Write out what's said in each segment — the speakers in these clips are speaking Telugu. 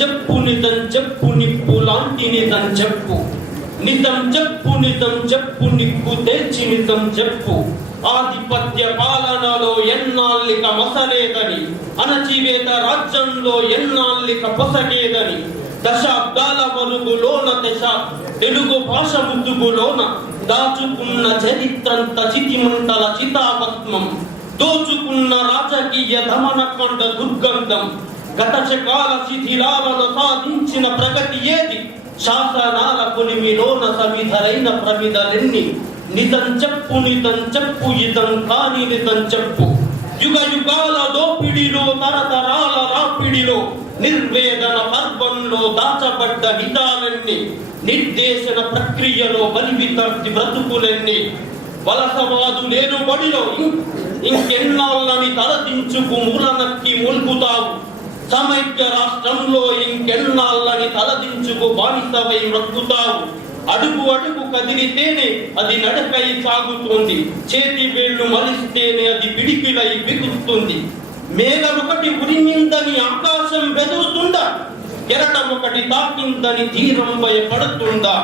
చెప్పు నిజం చెప్పు నిప్పు లాంటి నిజం చెప్పు, నిజం చెప్పు నిజం చెప్పు నిప్పు తెచ్చి నిజం చెప్పు. ఆధిపత్య పాలనలో ఎన్నాళ్ళిక మసలేదని, అణచివేత రాజ్యంలో ఎన్నాళ్ళిక పొసగేదని, దశాబ్దాల వలుగులోన తెలుగు భాష ముద్దుగులోన దాచుకున్న చరిత్రంత చితిమంటల చితాభస్మం, దోచుకున్న రాజకీయ దమనకండ దుర్గంధం, గత శకాల శిథిలాలలో సాధించిన ప్రగతి ఏది? శాసనాల కొలిమిలోన సమిధరైన ప్రమిదలెన్ని? నిజం చెప్పు నిజం చెప్పు ఇదం కాని నిజం చెప్పు. యుగ యుగాల దోపిడిలో తరతరాల రాపిడిలో నిర్వేదన పర్వంలో దాచబడ్డ హితాలన్నీ, నిర్దేశన ప్రక్రియలో బలివితర్తి బ్రతుకులన్నీ, వలసవాదు లేను బడిలో ఇంకెన్నాళ్ళని తలదించుకు మూలనక్కి ముల్పుతావు. సమైక్య రాష్ట్రంలో ఇంకెన్నాళ్ళని తలదించుకు బానిసవై మొక్కుతావు. అడుగు అడుగు కదిలితేనే అది నడకై సాగుతుంది, చేతి వేళ్లు మలిస్తేనే అది పిడికిలై బిగుస్తుంది. మేఘమొకటి ఉరిమిందని ఆకాశం బెదురుతుందా? కెరటం ఒకటి తాకిందని తీరం భయపడుతుందా?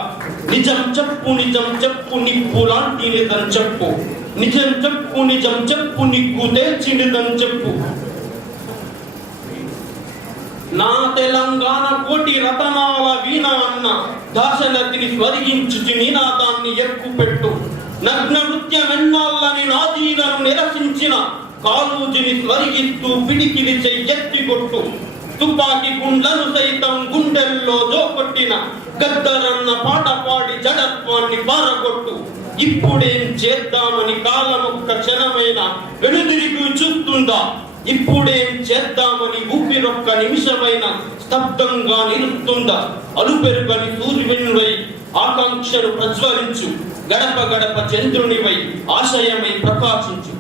నిజం చెప్పు నిజం చెప్పు నిప్పు లాంటి నిజం చెప్పు, నిజం చెప్పు నిజం చెప్పు నిగ్గు తెచ్చి నిజం చెప్పు. నా తెలంగాణ కోటి రతనాల వీణ అన్న దాశరథిని స్మరించుచి నినాదాన్ని ఎక్కుపెట్టు. నగ్న నృత్యమెన్నాళ్ళని నాదీలను నిరసించిన కాళోజీని స్మరిగిస్తూ పిడికిలి చెయ్యెత్తి కొట్టు. తుపాకి గుండ్లను సైతం గుండెల్లో జోకొట్టిన గద్దరన్న పాట పాడి జడత్వాన్ని పారగొట్టు. ఇప్పుడేం చేద్దామని కాలమొక్క క్షణమైన వెనుదిరిగి చూస్తుందా? ఇప్పుడేం చేద్దామని ఊపిరొక్క నిమిషమైన స్తబ్దంగా నిలుస్తుందా? అలుపెరుగని సూర్యునివై ఆకాంక్షలు ప్రజ్వలించు, గడప గడప చంద్రునివై ఆశయమై ప్రకాశించు.